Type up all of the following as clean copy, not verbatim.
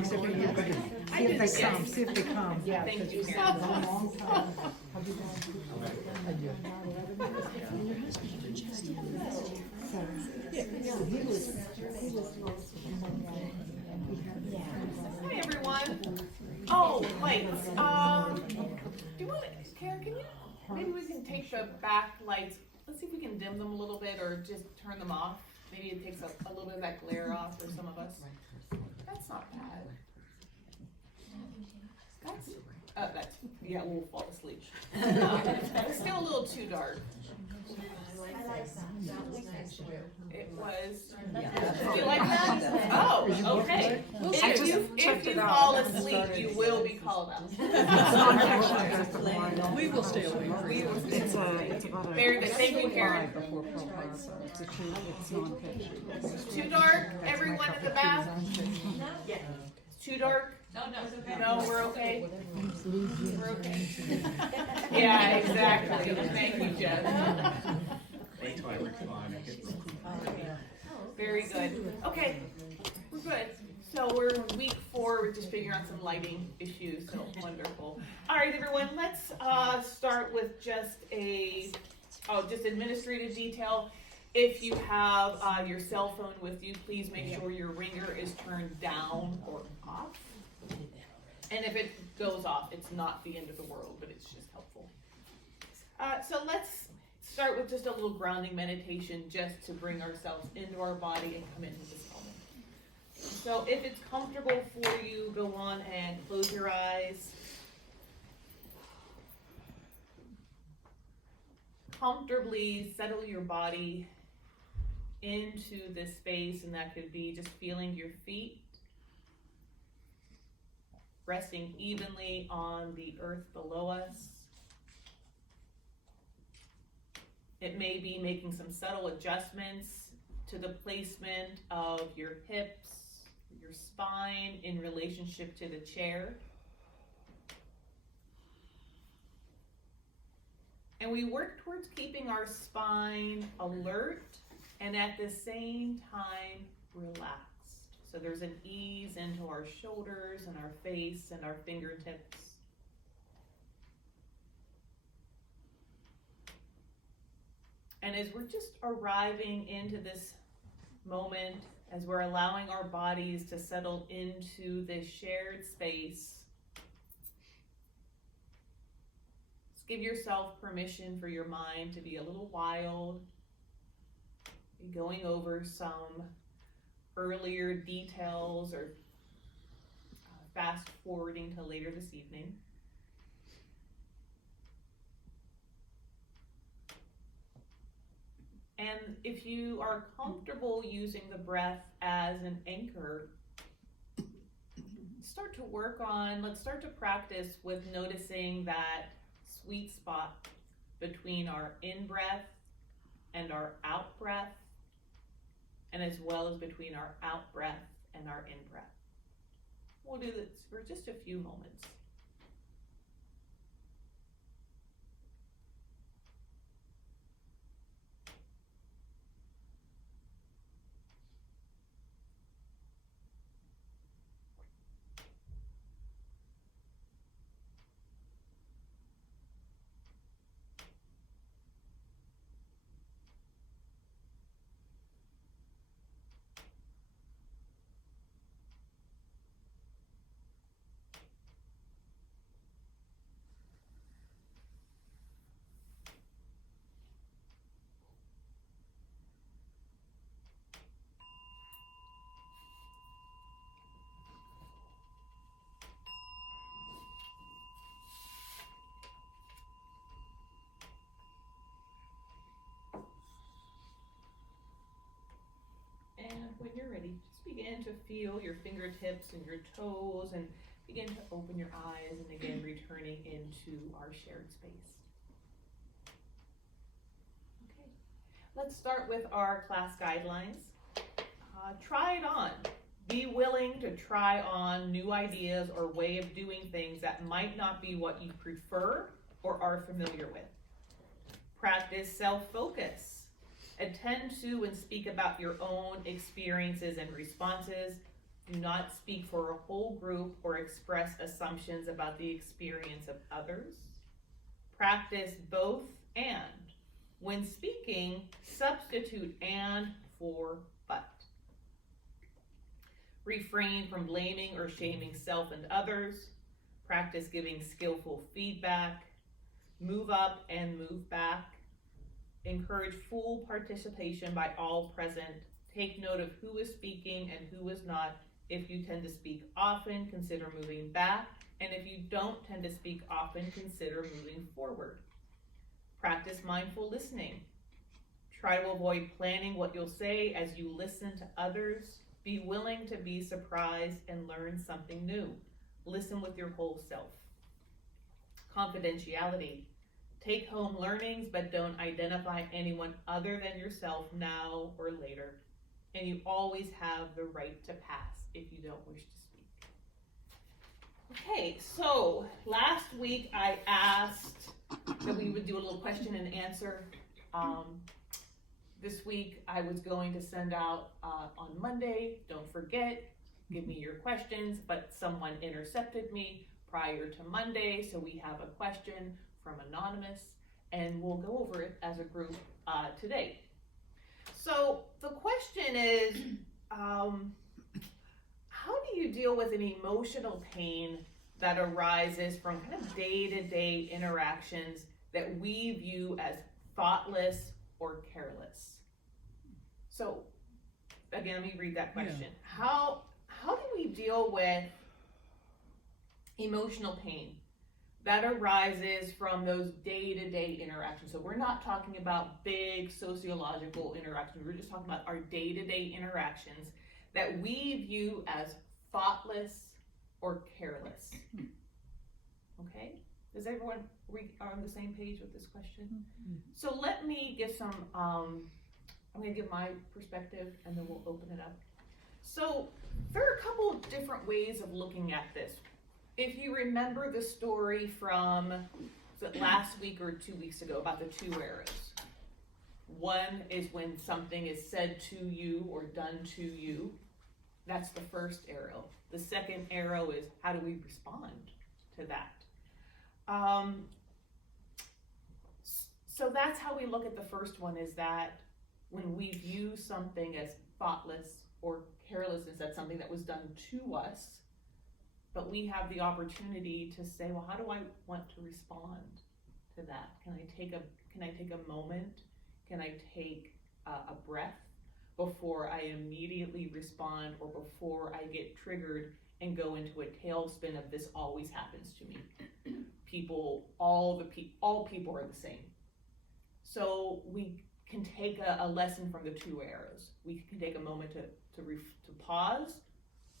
Hurry, see if they come, see if they come. Yeah. Thank you, It's Karen. been a long time. Have you done? Hi, everyone. Oh, lights. Do you want to, Karen, can you, maybe we can take the back lights, let's see if we can dim them a little bit or just turn them off. Maybe it takes a little bit of that glare off for some of us. That's not bad. That's, yeah, we'll fall asleep. It's still a little too dark. I like that. That was nice too. It was. Do you like that? Oh, okay. If you fall asleep, you will be called out. We will stay awake. It's about a. Very good. Thank you, Karen. Before profile, so it's non-fiction. Too dark? Everyone in the back? It's too dark? No, we're okay. We're okay. Yeah, exactly. Thank you, Jeff. Very good. Okay, we're good. So we're week 4. We're just figuring out some lighting issues. So wonderful. All right, everyone. Let's start with just just administrative detail. If you have your cell phone with you, please make sure your ringer is turned down or off. And if it goes off, it's not the end of the world, but it's just helpful. So let's start with just a little grounding meditation just to bring ourselves into our body and come into this moment. So if it's comfortable for you, go on and close your eyes. Comfortably settle your body into this space, and that could be just feeling your feet resting evenly on the earth below us. It may be making some subtle adjustments to the placement of your hips, your spine in relationship to the chair. And we work towards keeping our spine alert and at the same time relaxed. So there's an ease into our shoulders and our face and our fingertips. And as we're just arriving into this moment, as we're allowing our bodies to settle into this shared space, just give yourself permission for your mind to be a little wild, going over some earlier details or fast forwarding to later this evening. And if you are comfortable using the breath as an anchor, let's start to practice with noticing that sweet spot between our in-breath and our out-breath, and as well as between our out-breath and our in-breath. We'll do this for just a few moments. And when you're ready, just begin to feel your fingertips and your toes and begin to open your eyes, and again returning into our shared space. Okay, let's start with our class guidelines. Try it on. Be willing to try on new ideas or way of doing things that might not be what you prefer or are familiar with. Practice self-focus. Attend to and speak about your own experiences and responses. Do not speak for a whole group or express assumptions about the experience of others. Practice both and. When speaking, substitute and for but. Refrain from blaming or shaming self and others. Practice giving skillful feedback. Move up and move back. Encourage full participation by all present. Take note of who is speaking and who is not. If you tend to speak often, consider moving back. And if you don't tend to speak often, consider moving forward. Practice mindful listening. Try to avoid planning what you'll say as you listen to others. Be willing to be surprised and learn something new. Listen with your whole self. Confidentiality. Take home learnings, but don't identify anyone other than yourself now or later. And you always have the right to pass if you don't wish to speak. Okay, so last week I asked that we would do a little question and answer. This week I was going to send out on Monday, don't forget, give me your questions, but someone intercepted me prior to Monday, so we have a question from Anonymous, and we'll go over it as a group today. So the question is, how do you deal with an emotional pain that arises from kind of day-to-day interactions that we view as thoughtless or careless? So again, let me read that question. Yeah. How do we deal with emotional pain that arises from those day-to-day interactions? So we're not talking about big sociological interactions. We're just talking about our day-to-day interactions that we view as thoughtless or careless. Okay? Does everyone are on the same page with this question? Mm-hmm. So let me give some, I'm going to give my perspective and then we'll open it up. So there are a couple of different ways of looking at this. If you remember the story from last week or 2 weeks ago about the two arrows. One is when something is said to you or done to you. That's the first arrow. The second arrow is how do we respond to that? So that's how we look at the first one, is that when we view something as thoughtless or carelessness, that's something that was done to us, but we have the opportunity to say, well, how do I want to respond to that? Can I take a moment? Can I take a breath before I immediately respond, or before I get triggered and go into a tailspin of this always happens to me? All people are the same. So we can take a lesson from the two arrows. We can take a moment to pause,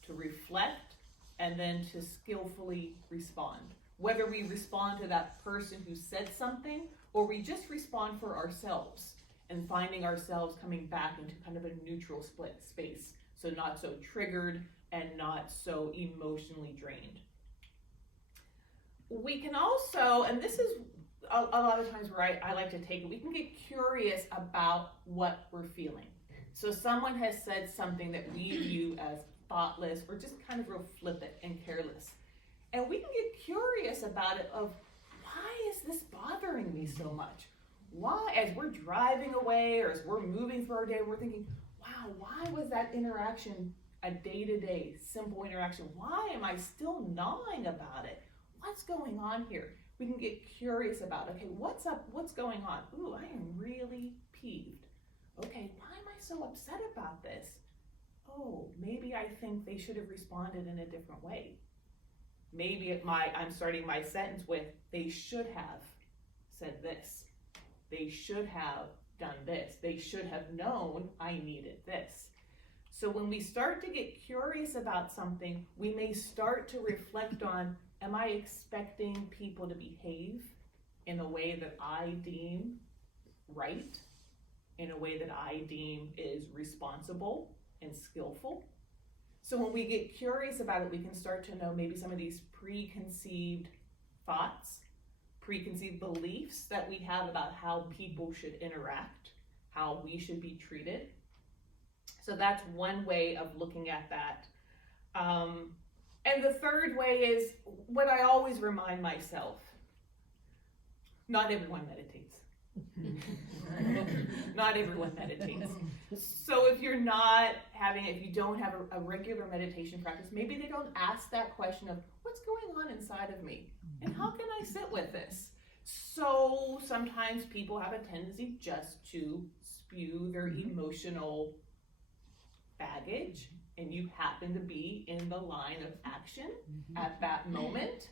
to reflect, and then to skillfully respond. Whether we respond to that person who said something, or we just respond for ourselves and finding ourselves coming back into kind of a neutral space. So not so triggered and not so emotionally drained. We can also, and this is a lot of times where I like to take it, we can get curious about what we're feeling. So someone has said something that we view as thoughtless or just kind of real flippant and careless. And we can get curious about it, of why is this bothering me so much? Why, as we're driving away or as we're moving through our day, we're thinking, wow, why was that interaction a day-to-day simple interaction? Why am I still gnawing about it? What's going on here? We can get curious about, okay, what's up? What's going on? Ooh, I am really peeved. Okay, why am I so upset about this? Oh, maybe I think they should have responded in a different way. Maybe I'm starting my sentence with, they should have said this. They should have done this. They should have known I needed this. So when we start to get curious about something, we may start to reflect on, am I expecting people to behave in a way that I deem right, in a way that I deem is responsible and skillful? So when we get curious about it, we can start to know maybe some of these preconceived thoughts, preconceived beliefs that we have about how people should interact, how we should be treated. So that's one way of looking at that. And the third way is what I always remind myself. Not everyone meditates. Not everyone meditates. So if you don't have a regular meditation practice, maybe they don't ask that question of what's going on inside of me and how can I sit with this? So sometimes people have a tendency just to spew their emotional baggage, and you happen to be in the line of action at that moment.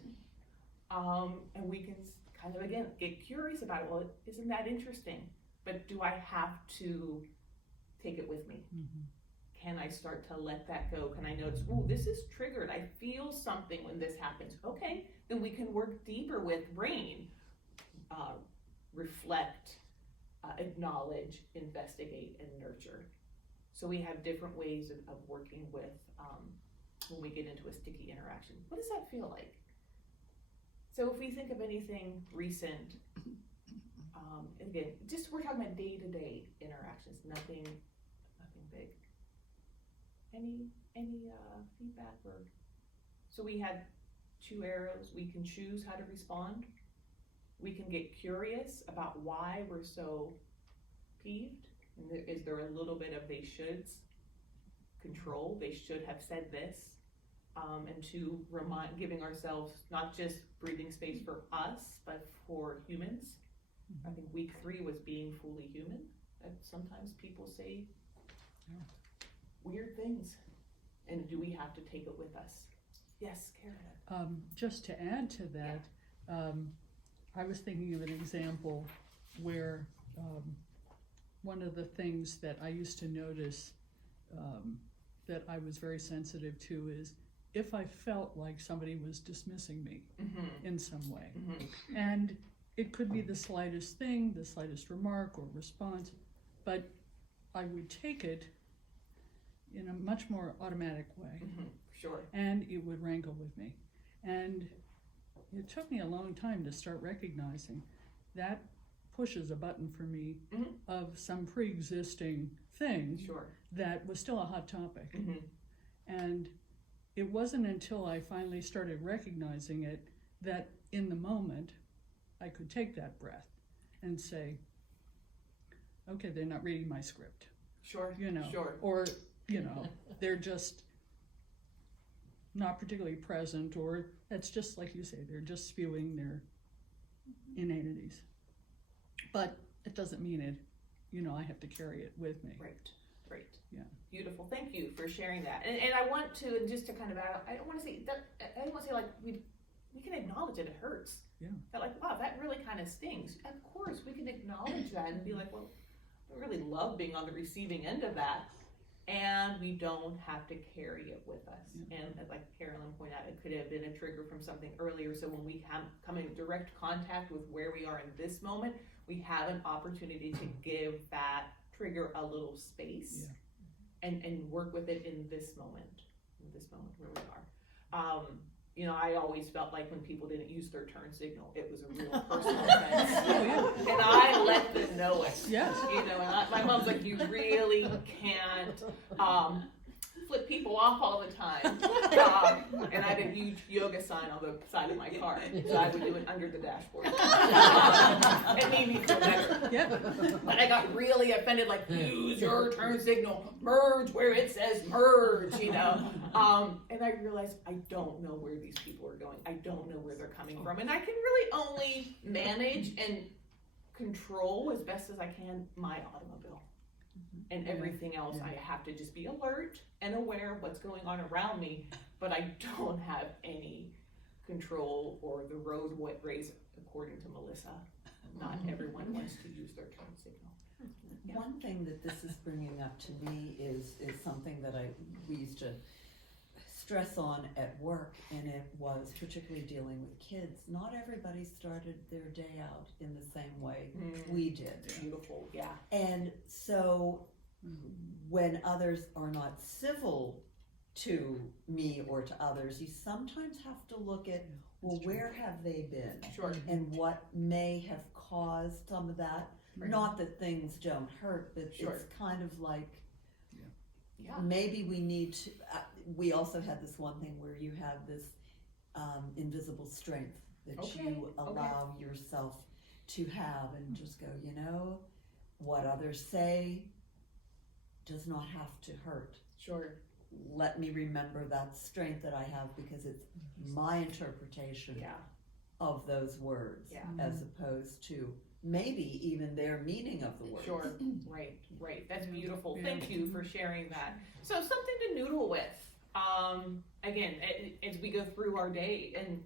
And we can kind of, again, get curious about it. Well, isn't that interesting? But do I have to take it with me? Can I start to let that go? Can I notice, oh, this is triggered. I feel something when this happens. Okay, then we can work deeper with RAIN. Reflect, acknowledge, investigate, and nurture. So we have different ways of working with when we get into a sticky interaction. What does that feel like? So if we think of anything recent, again, just we're talking about day-to-day interactions, nothing big. Any feedback so we had 2 arrows. We can choose how to respond. We can get curious about why we're so peeved. And is there a little bit of they shoulds? Control, they should have said this. And to giving ourselves not just breathing space for us, but for humans. I think week 3 was being fully human. That sometimes people say weird things. And do we have to take it with us? Yes, Karen. Just to add to that, I was thinking of an example where one of the things that I used to notice that I was very sensitive to is if I felt like somebody was dismissing me in some way. And it could be the slightest thing, the slightest remark or response, but I would take it in a much more automatic way. Sure. And it would rankle with me. And it took me a long time to start recognizing that pushes a button for me of some pre-existing thing that was still a hot topic. And it wasn't until I finally started recognizing it that in the moment I could take that breath and say, okay, they're not reading my script. Sure. Or, they're just not particularly present, or it's just like you say, they're just spewing their inanities. But it doesn't mean it, I have to carry it with me. Right. Yeah. Beautiful. Thank you for sharing that. And I want to, just to kind of add, I don't want to say like we can acknowledge it hurts. Yeah. That like, wow, that really kind of stings. Of course, we can acknowledge that and be like, well, I really love being on the receiving end of that. And we don't have to carry it with us. And like Carolyn pointed out, it could have been a trigger from something earlier. So when we come in direct contact with where we are in this moment, we have an opportunity to give that trigger a little space and work with it in this moment where we are. I always felt like when people didn't use their turn signal, it was a real personal offense. And I let them know it. Yes. And my mom's like, you really can't flip people off all the time. And I had a huge yoga sign on the side of my car, so I would do it under the dashboard. It made me feel better. Yeah. But I got really offended, like, use your turn signal, merge where it says merge, And I realized I don't know where these people are going. I don't know where they're coming from. And I can really only manage and control as best as I can my automobile. And everything else, I have to just be alert and aware of what's going on around me, but I don't have any control or the road race, according to Melissa. Not everyone wants to use their turn signal. Yeah. One thing that this is bringing up to me is something that we used to stress on at work, and it was particularly dealing with kids. Not everybody started their day out in the same way we did. Beautiful, yeah. And so when others are not civil to me or to others, you sometimes have to look at, well, where have they been? Sure. And what may have caused some of that. Right. Not that things don't hurt, but Sure. it's kind of like, Yeah. maybe we need to, we also had this one thing where you have this invisible strength that you allow yourself to have, and just go, you know, what others say does not have to hurt. Sure. Let me remember that strength that I have, because it's my interpretation of those words, as opposed to maybe even their meaning of the words. Sure. Right. That's beautiful. Thank you for sharing that. So something to noodle with. Again, as we go through our day, and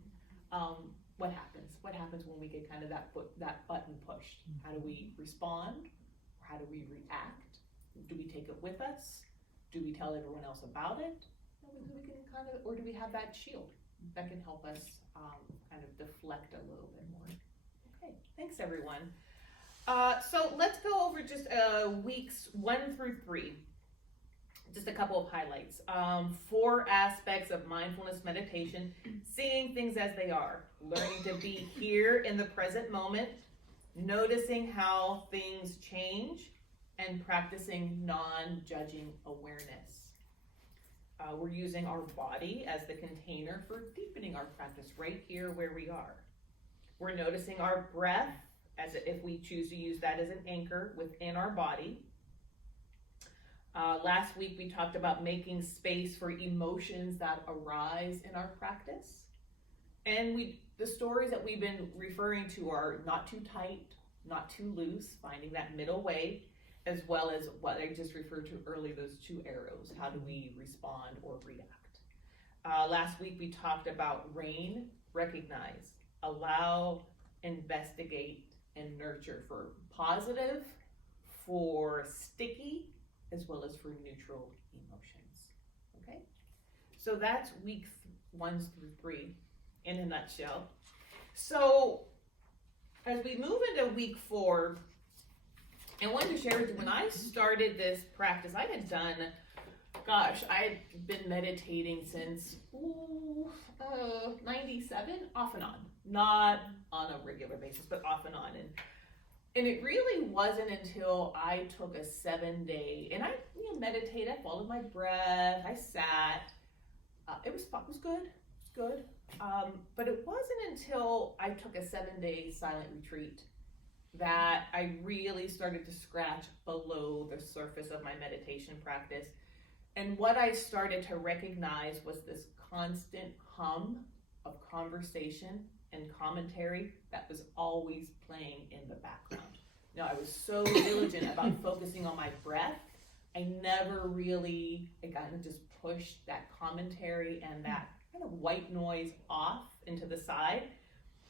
what happens? What happens when we get kind of that button pushed? How do we respond? Or how do we react? Do we take it with us? Do we tell everyone else about it? We can kind of, or do we have that shield that can help us kind of deflect a little bit more? Okay, thanks everyone. So let's go over just weeks 1 through 3. Just a couple of highlights. 4 aspects of mindfulness meditation: seeing things as they are, learning to be here in the present moment, noticing how things change, and practicing non-judging awareness. We're using our body as the container for deepening our practice right here where we are. We're noticing our breath, as if we choose to use that as an anchor within our body. Last week we talked about making space for emotions that arise in our practice. And the stories that we've been referring to are not too tight, not too loose, finding that middle way, as well as what I just referred to earlier, those 2 arrows. How do we respond or react? Last week we talked about RAIN, recognize, allow, investigate, and nurture, for positive, for sticky, as well as for neutral emotions. Okay? So that's week 1 through 3 in a nutshell. So as we move into week 4, I wanted to share with you, when I started this practice, I had been meditating since 97, off and on. Not on a regular basis, but off and on. And it really wasn't until I took a 7-day, and I meditated, I followed my breath, I sat. It was good. But it wasn't until I took a 7-day silent retreat that I really started to scratch below the surface of my meditation practice. And what I started to recognize was this constant hum of conversation and commentary that was always playing in the background. Now, I was so diligent about focusing on my breath, I never really, kind of just pushed that commentary and that kind of white noise off into the side.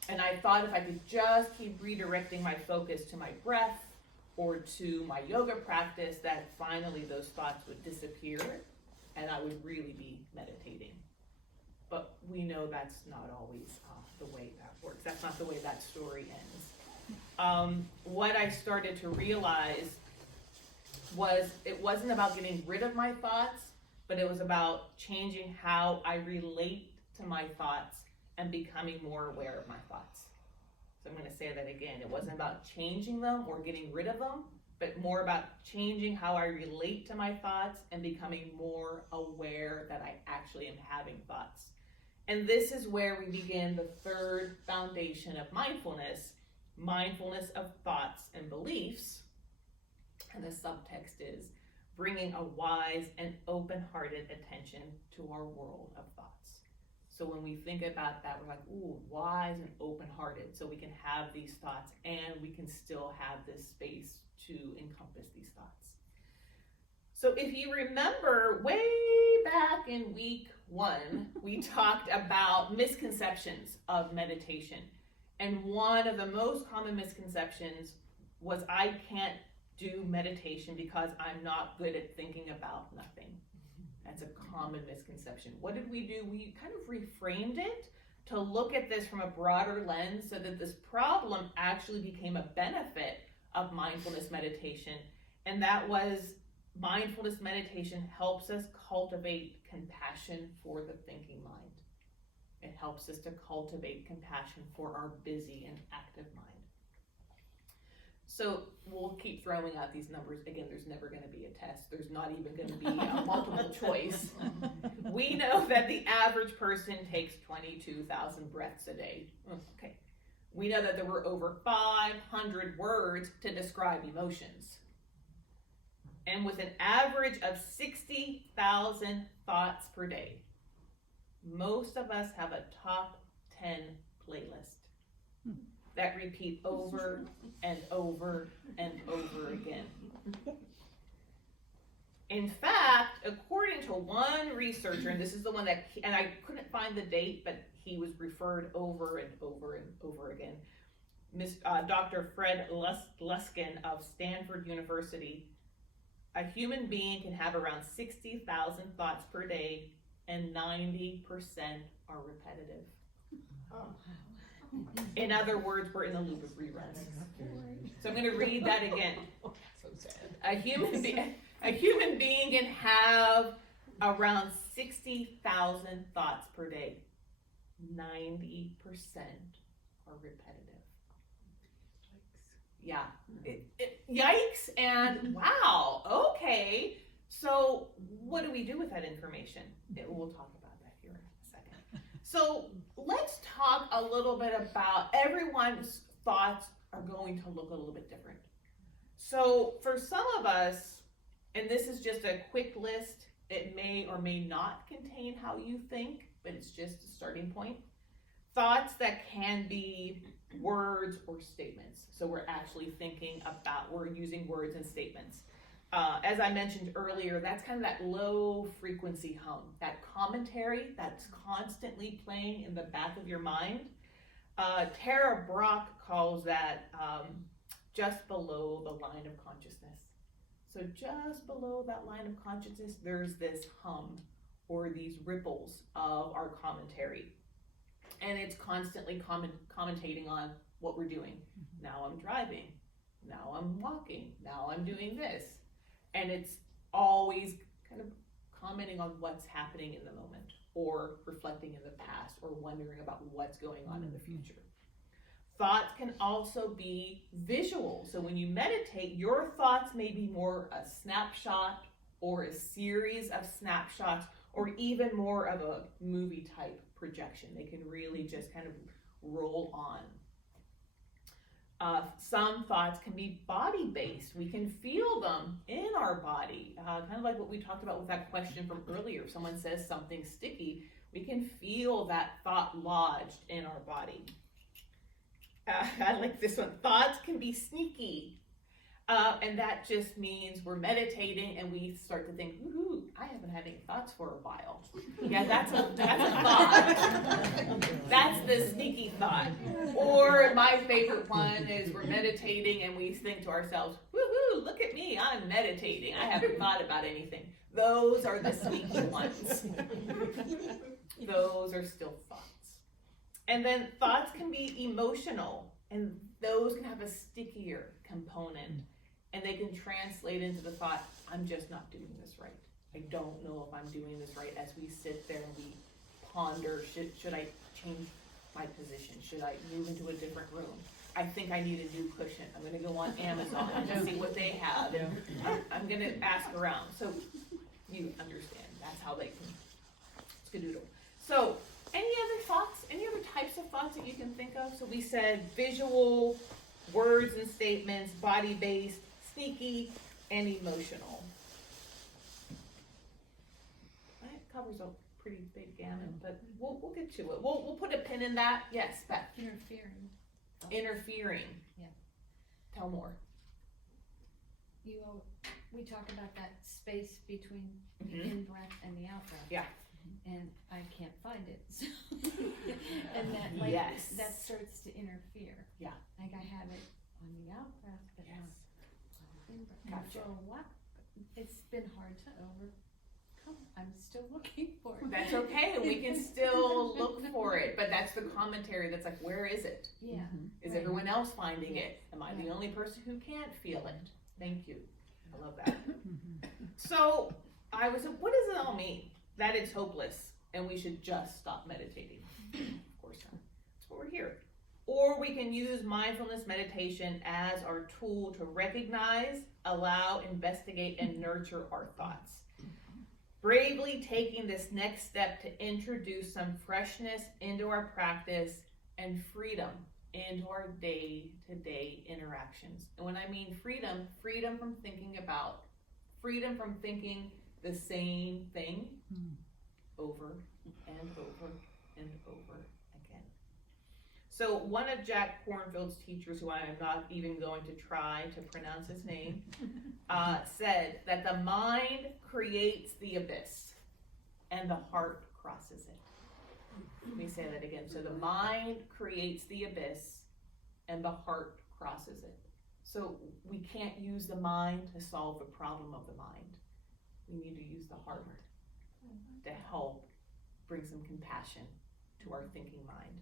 And I thought if I could just keep redirecting my focus to my breath or to my yoga practice, that finally those thoughts would disappear and I would really be meditating. But we know that's not always the way that works. That's not the way that story ends. What I started to realize was it wasn't about getting rid of my thoughts, but it was about changing how I relate to my thoughts and becoming more aware of my thoughts. So I'm going to say that again. It wasn't about changing them or getting rid of them, but more about changing how I relate to my thoughts and becoming more aware that I actually am having thoughts. And this is where we begin the 3rd foundation of mindfulness of thoughts and beliefs. And the subtext is bringing a wise and open-hearted attention to our world of thoughts. So when we think about that, we're like, ooh, wise and open-hearted, so we can have these thoughts and we can still have this space to encompass these thoughts. So if you remember way back in week 1, we talked about misconceptions of meditation. And one of the most common misconceptions was I can't do meditation because I'm not good at thinking about nothing. That's a common misconception. What did we do? We kind of reframed it to look at this from a broader lens so that this problem actually became a benefit of mindfulness meditation. And that was mindfulness meditation helps us cultivate compassion for the thinking mind. It helps us to cultivate compassion for our busy and active mind. So we'll keep throwing out these numbers. Again, there's never going to be a test. There's not even going to be a multiple choice. We know that the average person takes 22,000 breaths a day. Okay. We know that there were over 500 words to describe emotions. And with an average of 60,000 thoughts per day, most of us have a top 10 playlist that repeat over and over and over again. In fact, according to one researcher, and this is the one that, and I couldn't find the date, but he was referred over and over and over again, Dr. Fred Luskin of Stanford University. A human being can have around 60,000 thoughts per day, and 90% are repetitive. In other words, we're in a loop of reruns. So I'm going to read that again. So sad. A human being can have around 60,000 thoughts per day. 90% are repetitive. Yeah. Yikes and wow. Okay. So what do we do with that information? We'll talk about that here in a second. So let's talk a little bit about everyone's thoughts are going to look a little bit different. So for some of us, and this is just a quick list, it may or may not contain how you think, but it's just a starting point. Thoughts that can be words or statements. So we're actually thinking about, we're using words and statements. As I mentioned earlier, that's kind of that low frequency hum, that commentary that's constantly playing in the back of your mind. Tara Brach calls that just below the line of consciousness. So just below that line of consciousness, there's this hum or these ripples of our commentary. And it's constantly commentating on what we're doing. Now I'm driving. Now I'm walking. Now I'm doing this. And it's always kind of commenting on what's happening in the moment, or reflecting in the past, or wondering about what's going on in the future. Thoughts can also be visual. So when you meditate, your thoughts may be more a snapshot or a series of snapshots, or even more of a movie type projection. They can really just kind of roll on. Some thoughts can be body-based. We can feel them in our body, kind of like what we talked about with that question from earlier. If someone says something sticky, we can feel that thought lodged in our body. I like this one. Thoughts can be sneaky. And that just means we're meditating and we start to think, ooh, I haven't had any thoughts for a while. Yeah, that's a thought. That's the sneaky thought. Or my favorite one is we're meditating and we think to ourselves, woohoo, look at me, I'm meditating. I haven't thought about anything. Those are the sneaky ones. Those are still thoughts. And then thoughts can be emotional, and those can have a stickier component. And they can translate into the thought, I'm just not doing this right. I don't know if I'm doing this right, as we sit there and we ponder, should I change my position? Should I move into a different room? I think I need a new cushion. I'm going to go on Amazon and see what they have. And I'm going to ask around. So you understand, that's how they can skadoodle. So any other thoughts, any other types of thoughts that you can think of? So we said visual, words and statements, body-based, sneaky, and emotional. That covers a pretty big gamut, but we'll get to it. We'll put a pin in that. Yes, Beth. Interfering. Interfering. Yeah. Tell more. We talk about that space between the in-breath and the out-breath. Yeah. And I can't find it. So and that that starts to interfere. Yeah. Like I have it on the out-breath, but not on the in-breath. Gotcha. So what? It's been hard to overcome. I'm still looking for it. That's okay. We can still look for it, but that's the commentary that's like, where is it? Yeah. Is everyone else finding it? Am I the only person who can't feel it? Thank you. I love that. So I was like, what does it all mean? That it's hopeless and we should just stop meditating. Of course not. That's what we're here. Or we we can use mindfulness meditation as our tool to recognize, allow, investigate, and nurture our thoughts. Bravely taking this next step to introduce some freshness into our practice and freedom into our day-to-day interactions. And when I mean freedom, freedom from thinking the same thing over and over and over again. So one of Jack Kornfield's teachers, who I am not even going to try to pronounce his name, said that the mind creates the abyss and the heart crosses it. Let me say that again. So the mind creates the abyss and the heart crosses it. So we can't use the mind to solve the problem of the mind. We need to use the heart to help bring some compassion to our thinking mind.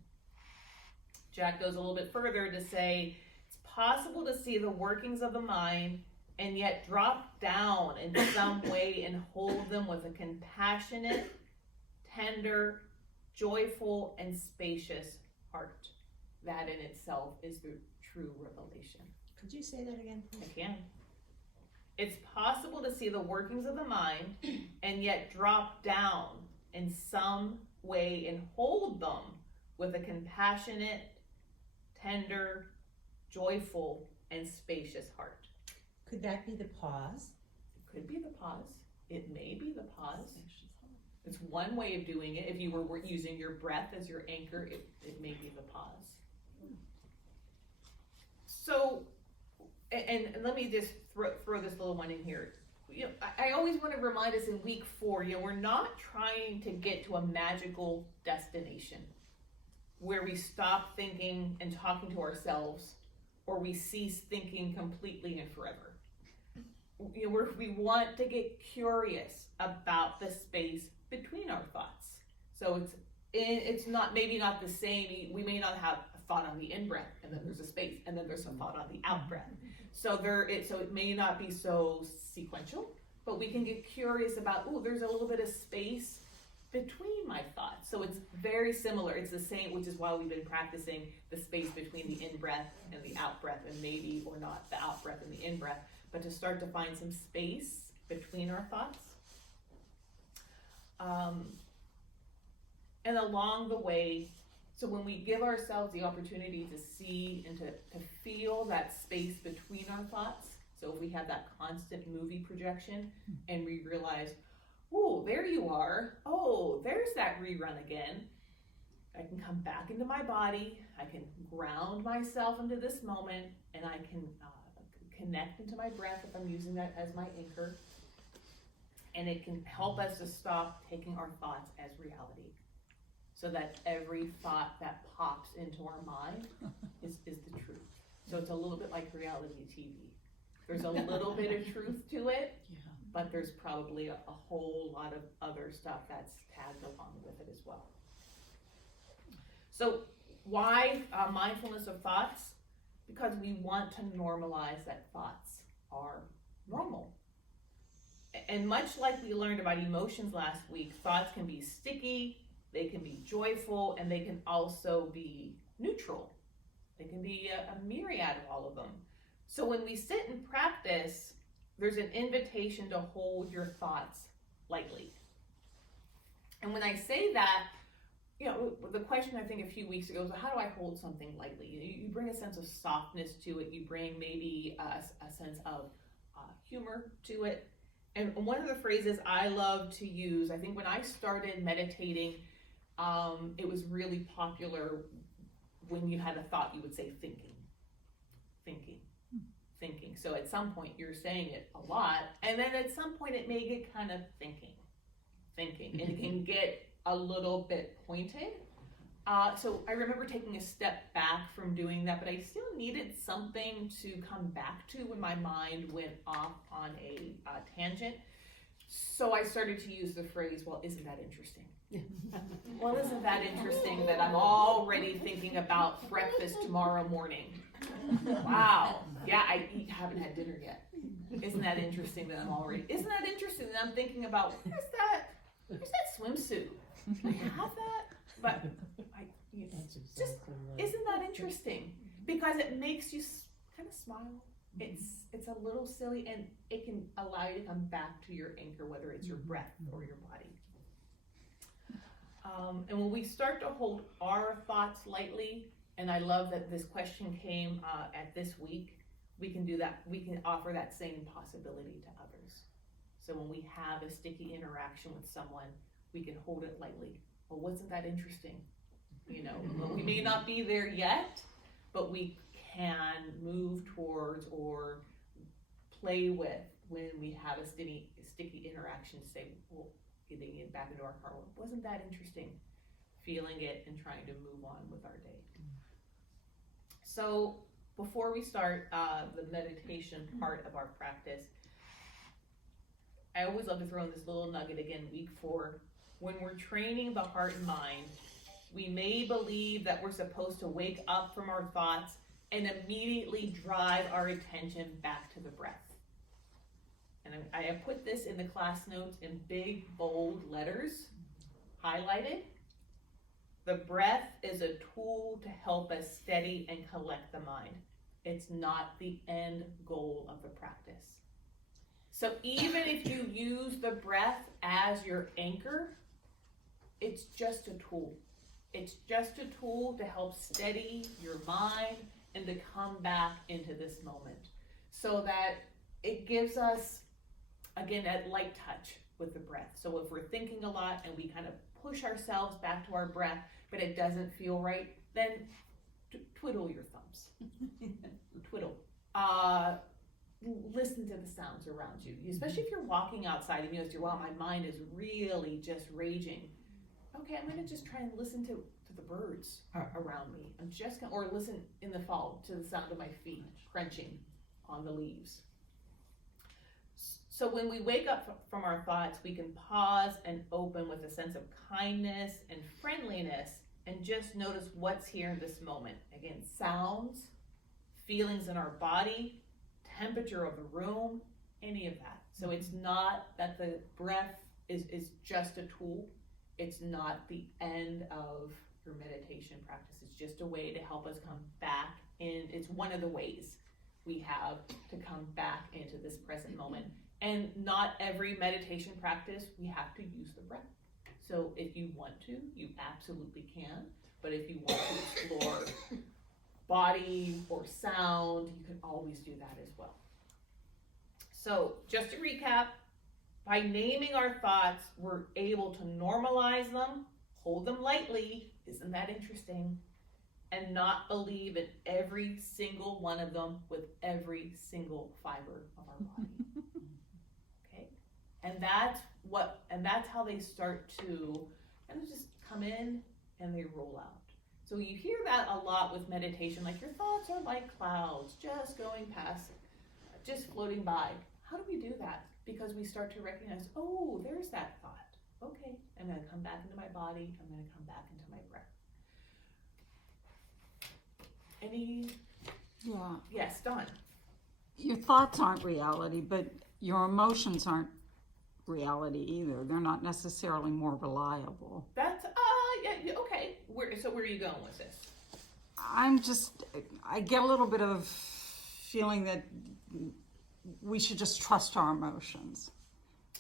Jack goes a little bit further to say it's possible to see the workings of the mind and yet drop down in some way and hold them with a compassionate, tender, joyful, and spacious heart. That in itself is the true revelation. Could you say that again, please? I can. It's possible to see the workings of the mind and yet drop down in some way and hold them with a compassionate, tender, joyful, and spacious heart. Could that be the pause? It could be the pause. It may be the pause. It's one way of doing it. If you were using your breath as your anchor, it may be the pause. So, and let me just throw this little one in here. You know, I always want to remind us in week 4, we're not trying to get to a magical destination where we stop thinking and talking to ourselves, or we cease thinking completely and forever. We want to get curious about the space between our thoughts. So it's not, maybe not the same. We may not have a thought on the in-breath, and then there's a space, and then there's some thought on the out-breath. So it may not be so sequential, but we can get curious about, there's a little bit of space between my thoughts. So it's very similar. It's the same, which is why we've been practicing the space between the in-breath and the out-breath, and maybe, or not, the out-breath and the in-breath, but to start to find some space between our thoughts. And along the way, so when we give ourselves the opportunity to see and to feel that space between our thoughts, so if we have that constant movie projection and we realize, there you are, there's that rerun again, I can come back into my body, I can ground myself into this moment, and I can connect into my breath if I'm using that as my anchor, and it can help us to stop taking our thoughts as reality. So that every thought that pops into our mind is the truth. So it's a little bit like reality TV. There's a little bit of truth to it, but there's probably a whole lot of other stuff that's tagged along with it as well. So why mindfulness of thoughts? Because we want to normalize that thoughts are normal. And much like we learned about emotions last week, thoughts can be sticky, they can be joyful, and they can also be neutral. They can be a myriad of all of them. So when we sit and practice, there's an invitation to hold your thoughts lightly. And when I say that, the question I think a few weeks ago was, how do I hold something lightly? You bring a sense of softness to it. You bring maybe a sense of humor to it. And one of the phrases I love to use, I think when I started meditating, it was really popular when you had a thought, you would say thinking. So at some point you're saying it a lot, and then at some point it may get kind of thinking, and it can get a little bit pointed. So I remember taking a step back from doing that, but I still needed something to come back to when my mind went off on a tangent. So I started to use the phrase, isn't that interesting? Well, isn't that interesting that I'm already thinking about breakfast tomorrow morning? Wow. Yeah, I haven't had dinner yet. Isn't that interesting that isn't that interesting that I'm thinking about, where's that swimsuit? Can I have that? But isn't that interesting because it makes you kind of smile. It's a little silly, and it can allow you to come back to your anchor, whether it's your breath or your body. And when we start to hold our thoughts lightly, and I love that this question came at this week, we can do that. We can offer that same possibility to others. So when we have a sticky interaction with someone, we can hold it lightly. Well, wasn't that interesting? You know, well, we may not be there yet, but we can move towards or play with when we have a sticky interaction to say, well, getting it back into our car. Well, wasn't that interesting? Feeling it and trying to move on with our day. So before we start the meditation part of our practice, I always love to throw in this little nugget again, week 4. When we're training the heart and mind, we may believe that we're supposed to wake up from our thoughts and immediately drive our attention back to the breath. And I have put this in the class notes in big, bold letters, highlighted. The breath is a tool to help us steady and collect the mind. It's not the end goal of the practice. So even if you use the breath as your anchor, it's just a tool. It's just a tool to help steady your mind and to come back into this moment, so that it gives us, again, that light touch with the breath. So if we're thinking a lot and we kind of push ourselves back to our breath, but it doesn't feel right, then twiddle your thumbs. Twiddle. Listen to the sounds around you, especially if you're walking outside and you know, wow, my mind is really just raging. Okay, I'm going to just try and listen to the birds around me. I'm just going to, or listen in the fall to the sound of my feet crunching on the leaves. So when we wake up from our thoughts, we can pause and open with a sense of kindness and friendliness and just notice what's here in this moment. Again, sounds, feelings in our body, temperature of the room, any of that. So it's not that the breath is just a tool. It's not the end of your meditation practice. It's just a way to help us come back in. It's one of the ways we have to come back into this present moment. And not every meditation practice, we have to use the breath. So if you want to, you absolutely can. But if you want to explore body or sound, you can always do that as well. So just to recap, by naming our thoughts, we're able to normalize them, hold them lightly, isn't that interesting? And not believe in every single one of them with every single fiber of our body. Okay? And that's how they start to kind of just come in and they roll out. So you hear that a lot with meditation, like your thoughts are like clouds, just going past, just floating by. How do we do that? Because we start to recognize, oh, there's that thought. Okay, I'm going to come back into my body. I'm going to come back into my breath. Yeah. Yes, Dawn. Your thoughts aren't reality, but your emotions aren't reality either. They're not necessarily more reliable. That's, yeah, okay. Where are you going with this? I get a little bit of feeling that we should just trust our emotions.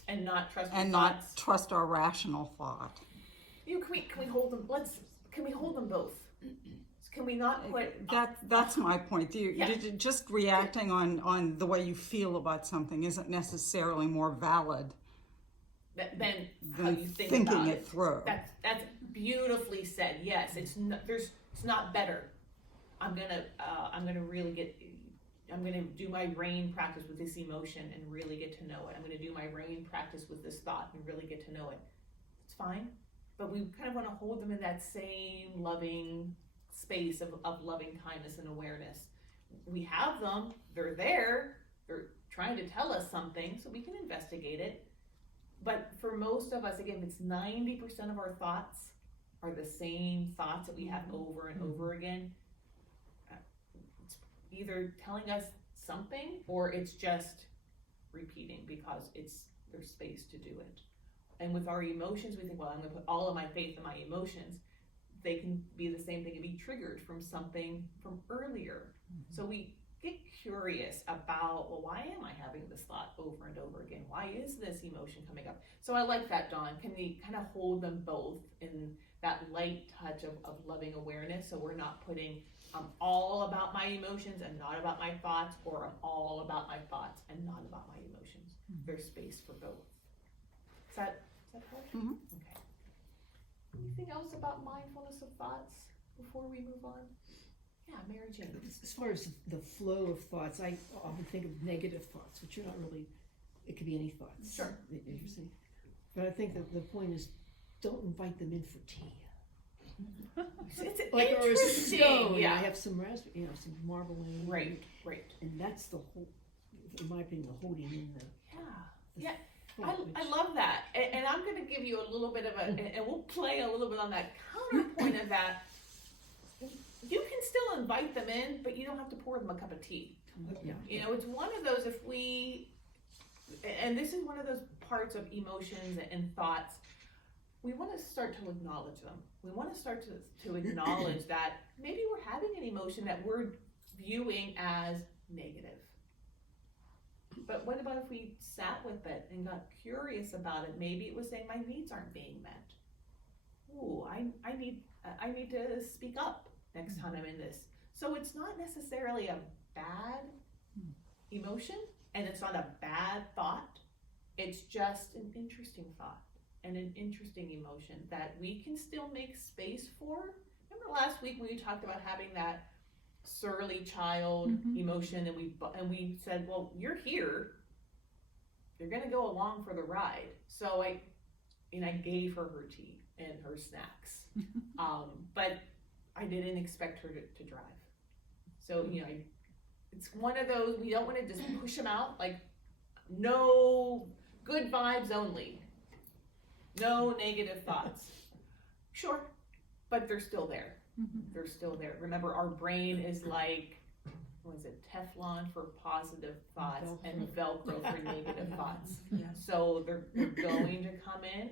And not trust and thoughts. Not trust our rational thought. Can we hold them? Can we hold them both? Can we not put? That's my point. Just reacting on the way you feel about something isn't necessarily more valid than how you think thinking about it through. That's beautifully said. Yes, it's not better. I'm gonna do my rain practice with this emotion and really get to know it. I'm gonna do my rain practice with this thought and really get to know it. It's fine, but we kind of want to hold them in that same loving space of loving kindness and awareness. We have them, they're there, they're trying to tell us something, so we can investigate it. But for most of us, again, it's 90% of our thoughts are the same thoughts that we have over and over again. It's either telling us something or it's just repeating because there's space to do it. And with our emotions, we think, well, I'm going to put all of my faith in my emotions. they can be the same, they can be triggered from something from earlier. So we get curious about, well, why am I having this thought over and over again? Why is this emotion coming up? So I like that, Dawn. Can we kind of hold them both in that light touch of loving awareness, so we're not putting I'm all about my emotions and not about my thoughts, or I'm all about my thoughts and not about my emotions. There's space for both. Is that hard? Mhm. Okay. Anything else about mindfulness of thoughts before we move on? Yeah, Mary Jane. As far as the flow of thoughts, I often think of negative thoughts, which are not really, it could be any thoughts. Sure. That you're saying. But I think that the point is, don't invite them in for tea. It's Like, or a interesting. stone, Yeah. I have some raspberry, some marbling. Right. And that's the whole, in my opinion, the holding in the. Yeah. thought, I which- love that, and I'm going to give you a little bit of a, and we'll play a little bit on that counterpoint of that. You can still invite them in, but you don't have to pour them a cup of tea. Yeah. You know, it's one of those, if we, and this is one of those parts of emotions and thoughts, we want to start to acknowledge them. We want to start to acknowledge that maybe we're having an emotion that we're viewing as negative. But what about if we sat with it and got curious about it? Maybe it was saying my needs aren't being met. Ooh, I need to speak up next time I'm in this. So it's not necessarily a bad emotion, and it's not a bad thought. It's just an interesting thought and an interesting emotion that we can still make space for. Remember last week when we talked about having that surly child emotion, and we said, well, you're here, you're gonna go along for the ride. So I gave her tea and her snacks, but I didn't expect her to drive. So it's one of those, we don't want to just push them out, like no good vibes only, no negative thoughts. Sure, but they're still there. They're still there. Remember, our brain is like, what is it, Teflon for positive thoughts and Velcro for negative thoughts. Yeah. So they're going to come in.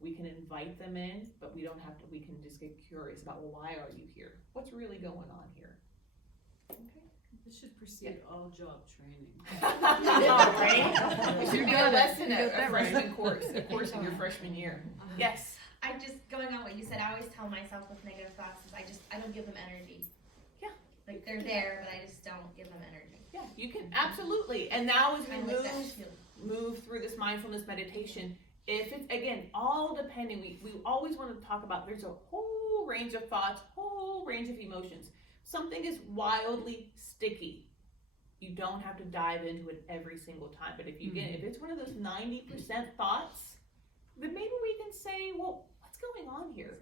We can invite them in, but we don't have to, we can just get curious about, well, why are you here? What's really going on here? Okay. This should precede all job training. Right? It should be a lesson at a freshman course, a course in your freshman year. Yes. I just, going on what you said, I always tell myself with negative thoughts is I don't give them energy. Yeah. Like they're there, but I just don't give them energy. Yeah, you can, absolutely. And now as we I like that too. move through this mindfulness meditation, if it's, again, all depending, we always want to talk about, there's a whole range of thoughts, whole range of emotions. Something is wildly sticky. You don't have to dive into it every single time, but if you get, if it's one of those 90% thoughts, then maybe we can say, well, what's going on here?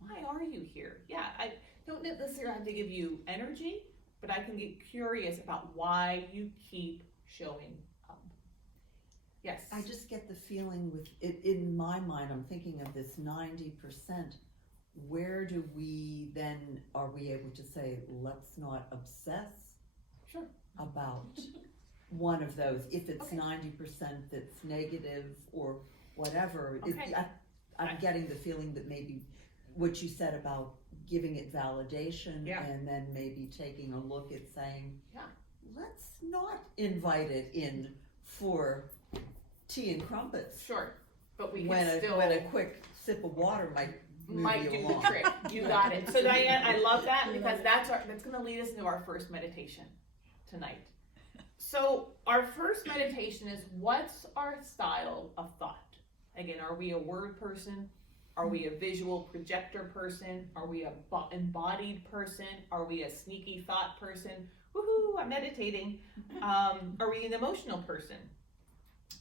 Why are you here? Yeah, I don't necessarily have to give you energy, but I can get curious about why you keep showing up. Yes. I just get the feeling with it in my mind, I'm thinking of this 90%. Where do we then, are we able to say, let's not obsess Sure. about one of those? If it's Okay. 90% that's negative or whatever, Okay. I'm getting the feeling that maybe what you said about giving it validation Yeah. and then maybe taking a look at saying, Yeah. let's not invite it in for tea and crumpets. Sure, but we can When still a quick sip of water might move you do along. the trick. You got it. So Diane, I love that because that's going to lead us into our first meditation tonight. So our first meditation is, what's our style of thought? Again, are we a word person? Are we a visual projector person? Are we a embodied person? Are we a sneaky thought person? Woohoo, I'm meditating. Are we an emotional person?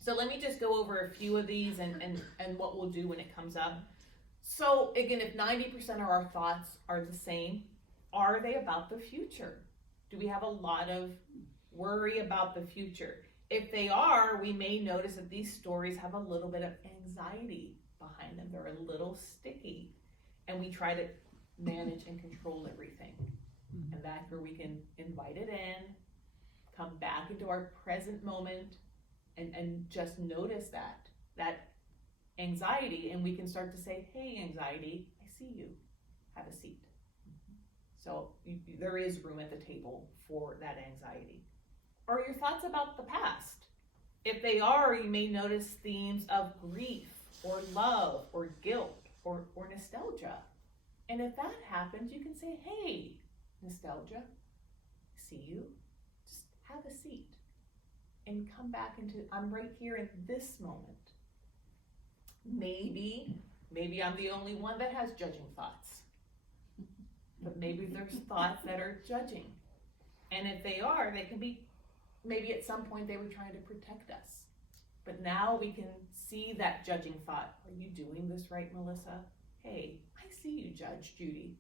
So let me just go over a few of these and what we'll do when it comes up. So again, if 90% of our thoughts are the same, are they about the future? Do we have a lot of worry about the future? If they are, we may notice that these stories have a little bit of anxiety behind them. They're a little sticky, and we try to manage and control everything. And that's where we can invite it in, come back into our present moment, and just notice that anxiety, and we can start to say, hey, anxiety, I see you. have a seat. So there is room at the table for that anxiety. Or your thoughts about the past. If they are, you may notice themes of grief or love or guilt or nostalgia. And if that happens, you can say, hey, nostalgia, I see you. Just have a seat and come back into, I'm right here in this moment. Maybe I'm the only one that has judging thoughts. But maybe there's thoughts that are judging. And if they are, they can be, maybe at some point they were trying to protect us. But now we can see that judging thought. Are you doing this right, Melissa? Hey, I see you, Judge Judy.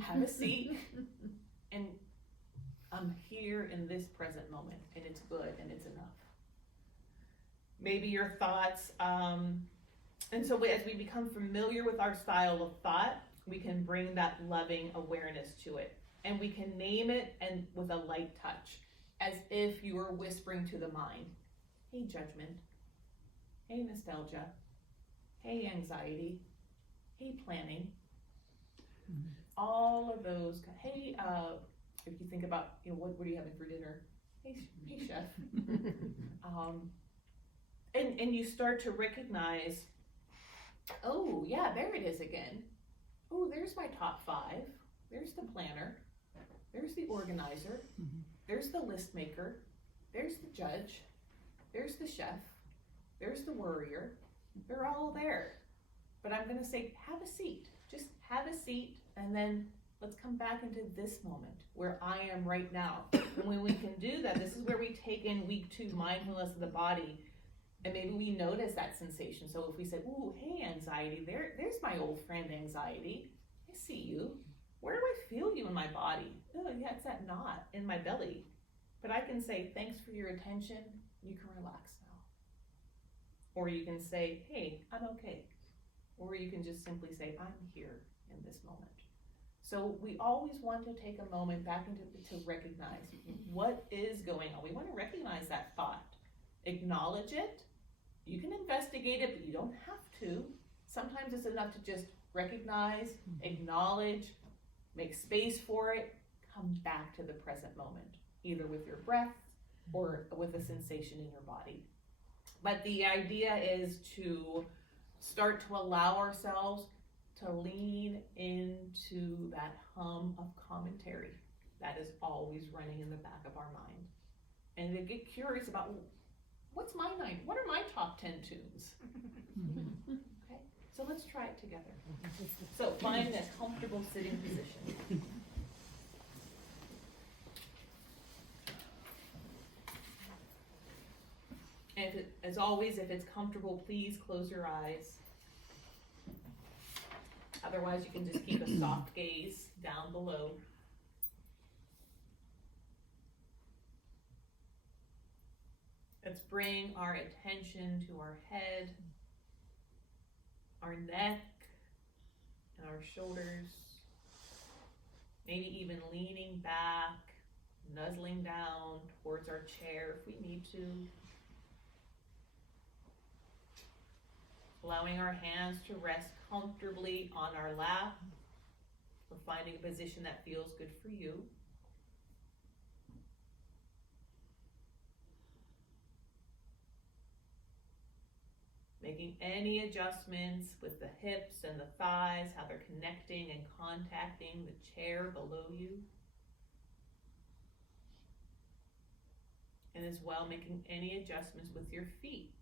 Have a seat. And I'm here in this present moment, and it's good, and it's enough. Maybe your thoughts, and so as we become familiar with our style of thought, we can bring that loving awareness to it. And we can name it and with a light touch, as if you were whispering to the mind, hey, judgment, hey, nostalgia, hey, anxiety, hey, planning. All of those, hey, if you think about, what are you having for dinner? Hey chef. And you start to recognize, oh yeah, there it is again. Oh, there's my top 5. There's the planner. There's the organizer. There's the list maker. There's the judge. There's the chef. There's the worrier. They're all there. But I'm going to say, have a seat. Just have a seat, and then let's come back into this moment where I am right now. And when we can do that, this is where we take in week 2, mindfulness of the body, and maybe we notice that sensation. So if we say, ooh, hey, anxiety, there's my old friend anxiety. I see you. Where do I feel you in my body? Oh, yeah, it's that knot in my belly. But I can say, thanks for your attention. You can relax now. Or you can say, hey, I'm okay. Or you can just simply say, I'm here in this moment. So we always want to take a moment back to recognize what is going on. We want to recognize that thought. Acknowledge it. You can investigate it, but you don't have to. Sometimes it's enough to just recognize, acknowledge, make space for it, come back to the present moment, either with your breath or with a sensation in your body. But the idea is to start to allow ourselves to lean into that hum of commentary that is always running in the back of our mind. And to get curious about, what's my night? What are my top 10 tunes? Okay, so let's try it together. So find a comfortable sitting position. And as always, if it's comfortable, please close your eyes. Otherwise, you can just keep a soft gaze down below. Let's bring our attention to our head, our neck, and our shoulders. Maybe even leaning back, nuzzling down towards our chair if we need to. Allowing our hands to rest comfortably on our lap. We're finding a position that feels good for you. Making any adjustments with the hips and the thighs, how they're connecting and contacting the chair below you. And as well, making any adjustments with your feet.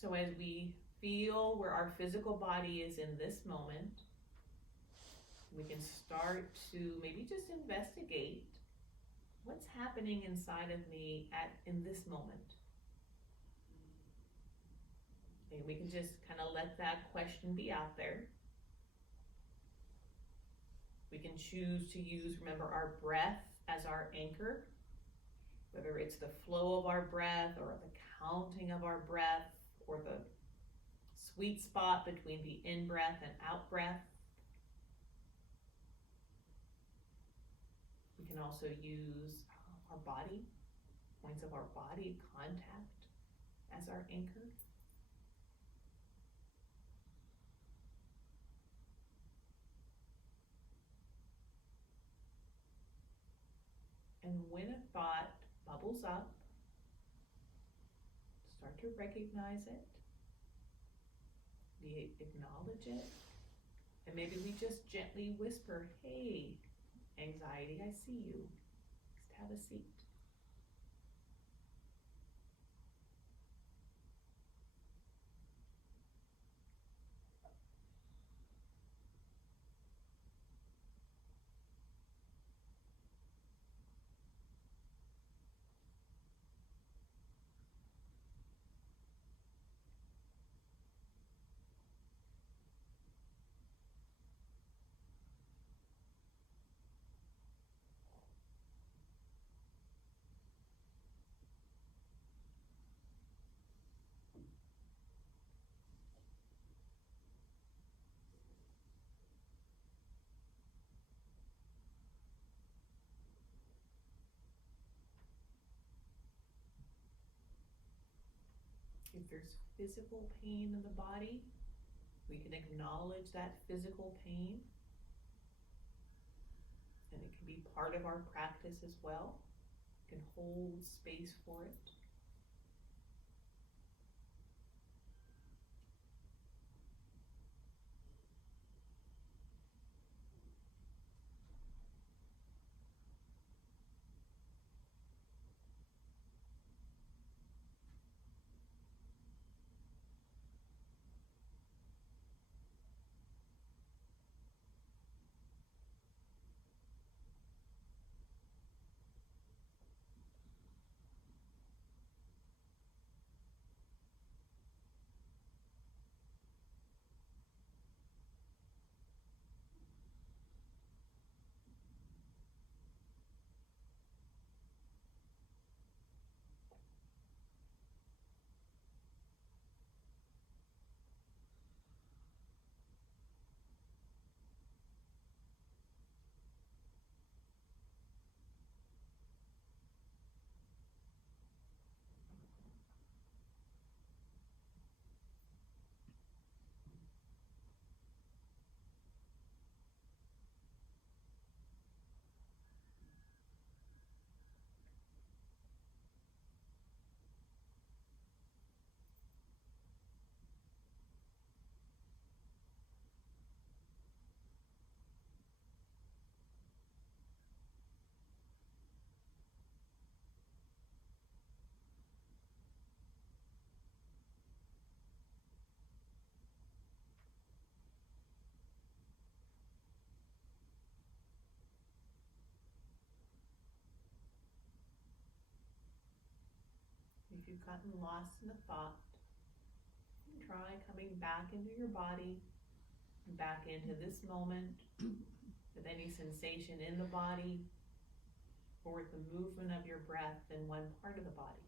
So as we feel where our physical body is in this moment, we can start to maybe just investigate what's happening inside of me in this moment. And we can just kind of let that question be out there. We can choose to use, remember, our breath as our anchor, whether it's the flow of our breath or the counting of our breath, or the sweet spot between the in-breath and out-breath. We can also use our body, points of our body contact as our anchor. And when a thought bubbles up, start to recognize it, acknowledge it, and maybe we just gently whisper, "Hey, anxiety, I see you. Just have a seat." If there's physical pain in the body, we can acknowledge that physical pain. And it can be part of our practice as well. We can hold space for it. If you've gotten lost in a thought, try coming back into your body, back into this moment, with any sensation in the body, or with the movement of your breath in one part of the body.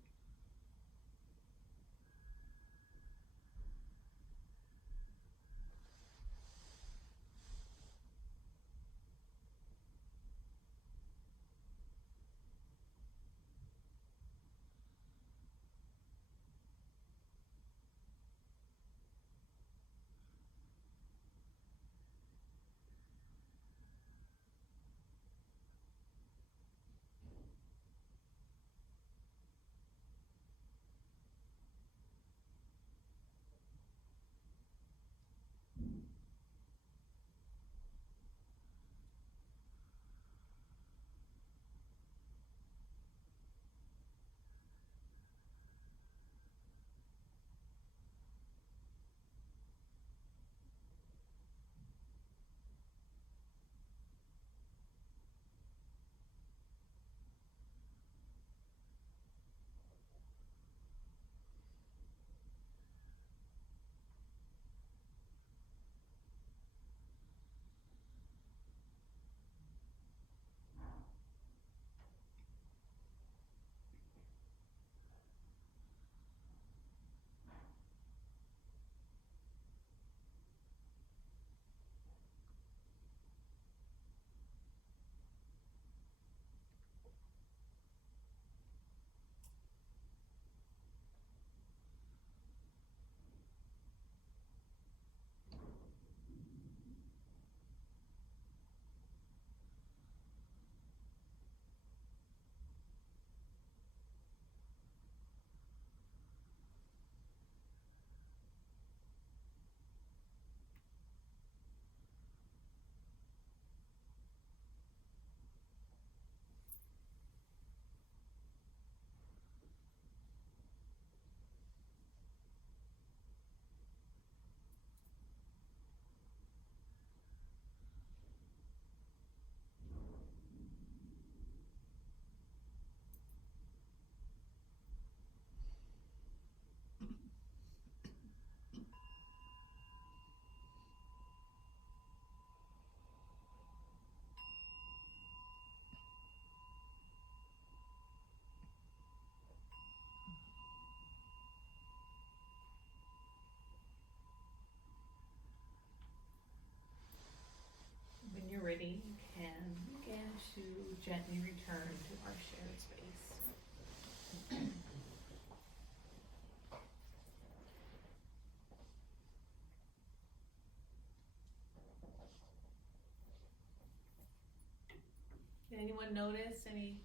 anyone notice any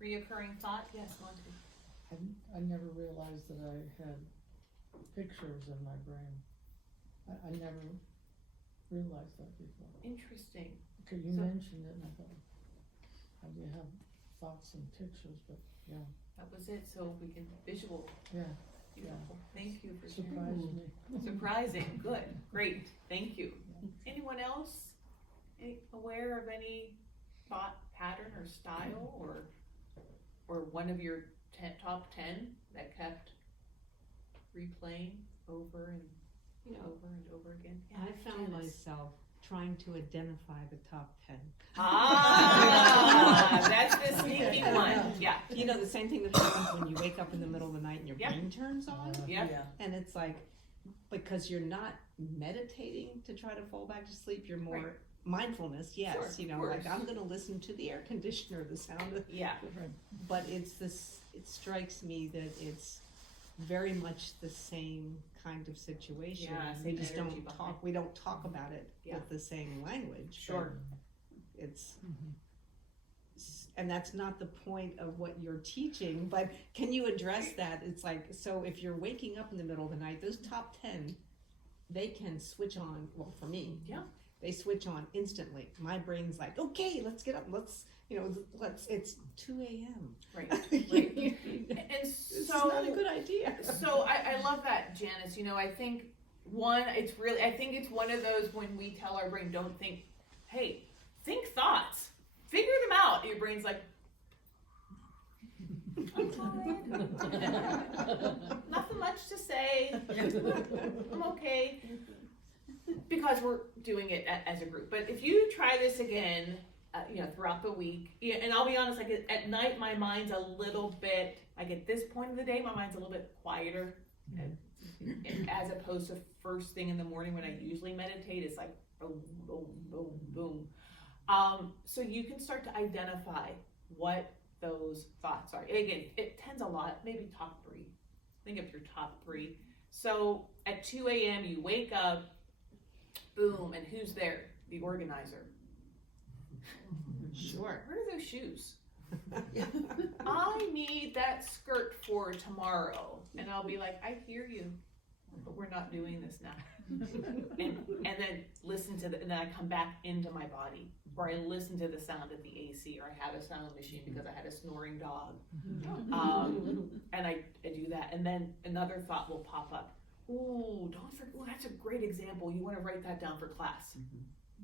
reoccurring thought? Yes, Monty. I never realized that I had pictures in my brain. I never realized that before. Interesting. Okay, you So- mentioned it and I thought, how do you have thoughts and pictures, but yeah, That was it, so we can visual. yeah, Beautiful. Thank you for sharing. surprised me. Surprising, good, great, thank you. Anyone else aware of any thought pattern or style or one of your top 10 that kept replaying over and over and over again? Yeah, I found Janice. myself trying to identify the top 10. That's the sneaky one, yeah. You know, the same thing that happens when you wake up in the middle of the night and your Yeah. brain turns on? Yeah. And it's like, because you're not meditating to try to fall back to sleep, you're more Right. mindfulness, yes, Sure, you know, of like course. I'm gonna listen to the air conditioner, the sound of, Yeah, but it's this, it strikes me that it's very much the same kind of situation. Yeah, We same just energy don't behind. talk, we don't talk about it Yeah. with the same language. but sure. It's, and that's not the point of what you're teaching, but can you address that? It's like, so if you're waking up in the middle of the night, those top 10, they can switch on, well, for me. Yeah. They switch on instantly. My brain's like, okay, let's get up, it's 2 a.m. Right, right. And It's so not a good idea. So I love that, Janice. You know, I think I think it's one of those when we tell our brain, don't think, hey, think thoughts, figure them out. Your brain's like, I'm fine. Nothing much to say. I'm okay. Because we're doing it as a group. But if you try this again, throughout the week, and I'll be honest, like at night, my mind's a little bit, like at this point of the day, my mind's a little bit quieter. And as opposed to first thing in the morning when I usually meditate, it's like boom, boom, boom, boom. So you can start to identify what those thoughts are. Again, it tends a lot, maybe top 3. Think of your top 3. So at 2 a.m. you wake up, boom, and who's there? The organizer. Sure. Where are those shoes? I need that skirt for tomorrow. And I'll be like, I hear you, but we're not doing this now. and then listen to and then I come back into my body, or I listen to the sound of the AC, or I have a sound machine because I had a snoring dog. And I do that, and then another thought will pop up. Ooh, don't forget, that's a great example. You want to write that down for class.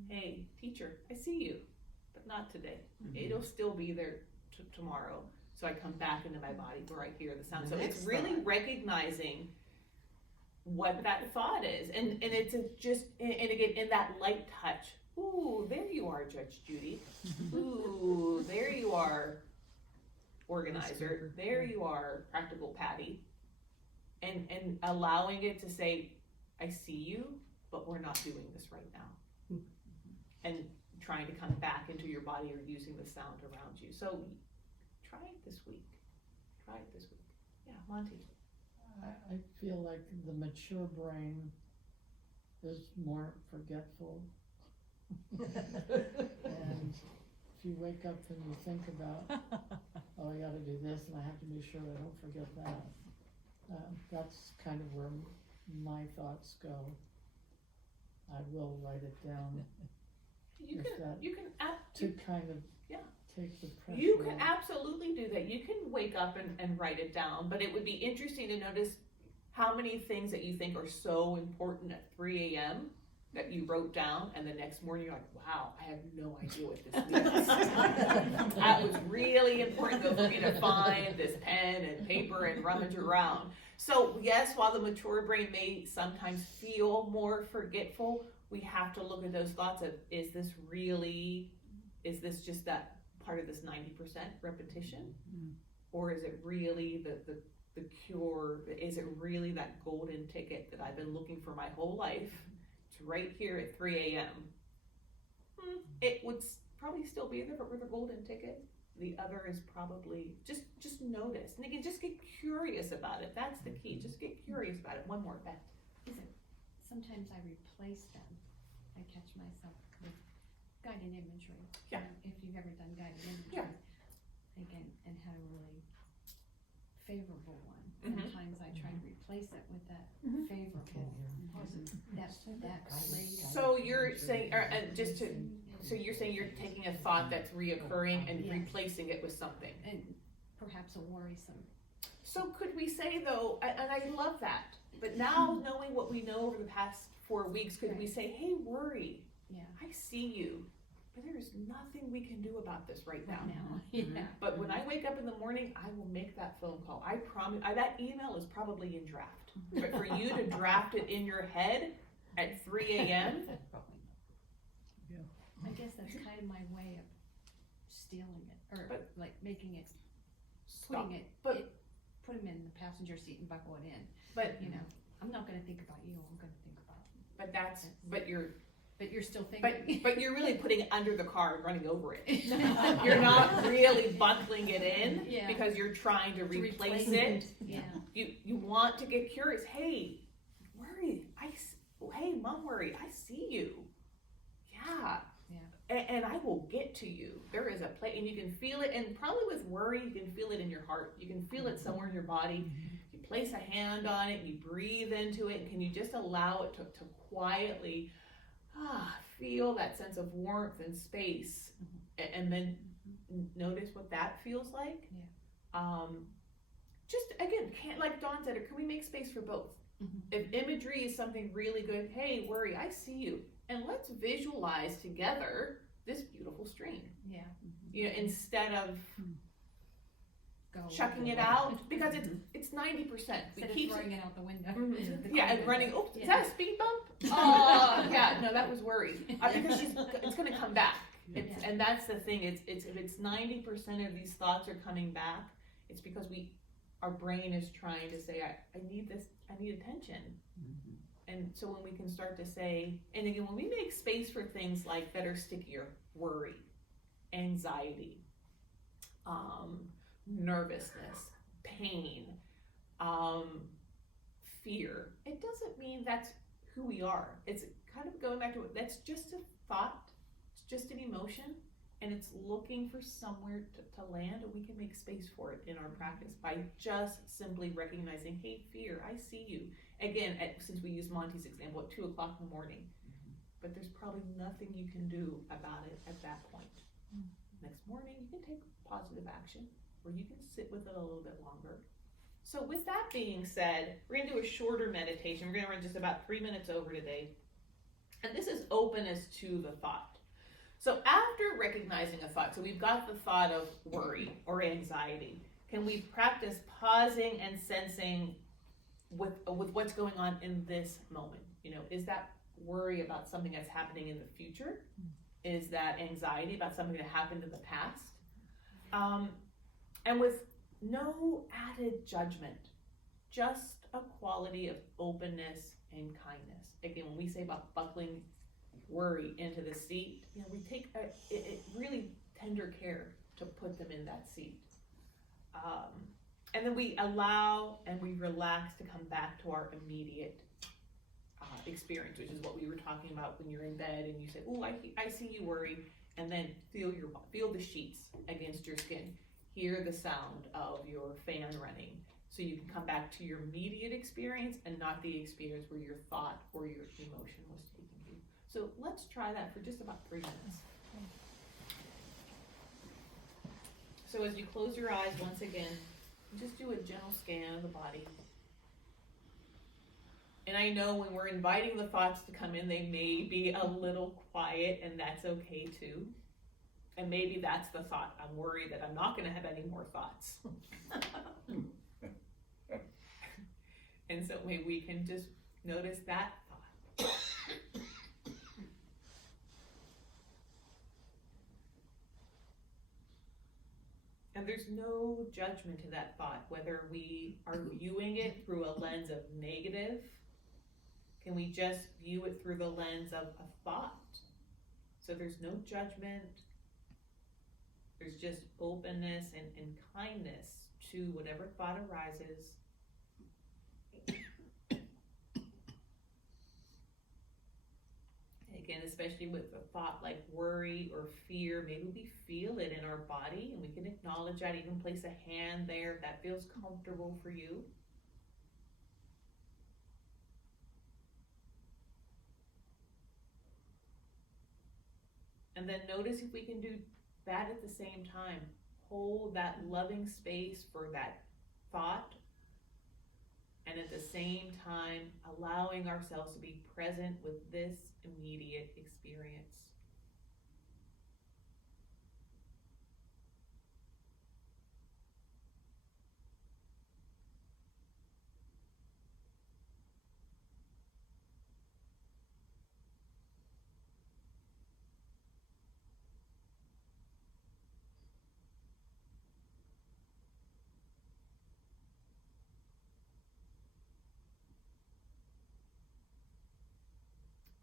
Hey, teacher, I see you, but not today. It'll still be there tomorrow. So I come back into my body where I hear the sound. So it's really recognizing what that thought is. And it's and again, in that light touch. Ooh, there you are, Judge Judy. Ooh, there you are, organizer. There you are, practical Patty. And allowing it to say, I see you, but we're not doing this right now. And trying to come back into your body or using the sound around you. So try it this week. Yeah, Monty. I feel like the mature brain is more forgetful. And if you wake up and you think about, oh, I gotta do this and I have to be sure I don't forget that. That's kind of where my thoughts go. I will write it down You can to kind of Yeah. take the pressure You can off. absolutely do that. You can wake up and write it down, but it would be interesting to notice how many things that you think are so important at 3 a.m. that you wrote down, and the next morning you're like, wow, I have no idea what this means. That was really important though for me to find this pen and paper and rummage around. So yes, while the mature brain may sometimes feel more forgetful, we have to look at those thoughts of, is this just that part of this 90% repetition? Or is it really the cure? Is it really that golden ticket that I've been looking for my whole life? It's right here at 3 a.m. It would probably still be there if it were the golden ticket. The other is probably, just notice. And again, just get curious about it. That's the key. Just get curious about it. One more, Beth. Sometimes I replace them. I catch myself guided imagery. Yeah. You know, if you've ever done guided imagery. Yeah. Again, and had a really favorable one. Mhm. Sometimes I try to replace it with that Mhm. favorable, that place. So you're saying, or so you're saying you're taking a thought that's reoccurring and Yes. replacing it with something. And perhaps a worrisome. So could we say though, and I love that, but now knowing what we know over the past 4 weeks, could we say, hey, worry, Yeah. I see you, but there's nothing we can do about this right now. Yeah. But when I wake up in the morning, I will make that phone call. I promise. That email is probably in draft. But for you to draft it in your head at 3 a.m., I guess that's kind of my way of stealing it, or But- like making it, stop. putting it, But- put him in the passenger seat and buckle it in. But You know, I'm not gonna think about you, I'm gonna think about, but you're still thinking. but you're really putting it under the car and running over it. You're not really buckling it in Yeah. because you're trying to To replace it. Yeah. You want to get curious. Hey, worry. Hey, mom, worry. I see you. Yeah. Yeah. And I will get to you. There is a place, and you can feel it. And probably with worry, you can feel it in your heart. You can feel it somewhere in your body. You place a hand on it, and you breathe into it. And can you just allow it to quietly feel that sense of warmth and space, and then notice what that feels like? Yeah. Just again, like Dawn said, can we make space for both? Mhm. If imagery is something really good, hey, worry, I see you, and let's visualize together this beautiful stream. Yeah. You know, instead of Go. chucking it out, because it's 90%. We Instead of keep throwing it out the window. Mhm. Yeah, and running. Oh, is Yeah. that a speed bump? Oh, yeah. No, that was worry. Because it's going to come back. And that's the thing. If it's 90% of these thoughts are coming back, it's because our brain is trying to say, I need this. I need attention. And so when we can start to say, and again, when we make space for things like that are stickier, worry, anxiety, nervousness, pain, fear, it doesn't mean that's who we are. It's kind of going back to that's just a thought, it's just an emotion, and it's looking for somewhere to land, and we can make space for it in our practice by just simply recognizing, hey, fear, I see you. Again, since we use Monty's example, at 2 o'clock in the morning, but there's probably nothing you can do about it at that point. Next morning, you can take positive action, or you can sit with it a little bit longer. So with that being said, we're gonna do a shorter meditation. We're gonna run just about 3 minutes over today. And this is openness to the thought. So after recognizing a thought, so we've got the thought of worry or anxiety, can we practice pausing and sensing with what's going on in this moment? You know, is that worry about something that's happening in the future? Is that anxiety about something that happened in the past? And with no added judgment, just a quality of openness and kindness. Again, when we say about buckling worry into the seat, you know, we take it really tender care to put them in that seat. And then we allow and we relax to come back to our immediate experience, which is what we were talking about when you're in bed and you say, oh, I see you worry, and then feel the sheets against your skin. Hear the sound of your fan running, so you can come back to your immediate experience and not the experience where your thought or your emotion was taking you. So let's try that for just about 3 minutes. So as you close your eyes once again, just do a gentle scan of the body. And I know when we're inviting the thoughts to come in, they may be a little quiet, and that's okay too. And maybe that's the thought. I'm worried that I'm not going to have any more thoughts. And so maybe we can just notice that thought. And there's no judgment to that thought, whether we are viewing it through a lens of negative. Can we just view it through the lens of a thought? So there's no judgment. There's just openness and kindness to whatever thought arises. And Again, especially with a thought like worry or fear, maybe we feel it in our body and we can acknowledge that, even place a hand there if that feels comfortable for you. And then notice if we can do that at the same time. Hold that loving space for that thought, and at the same time allowing ourselves to be present with this immediate experience.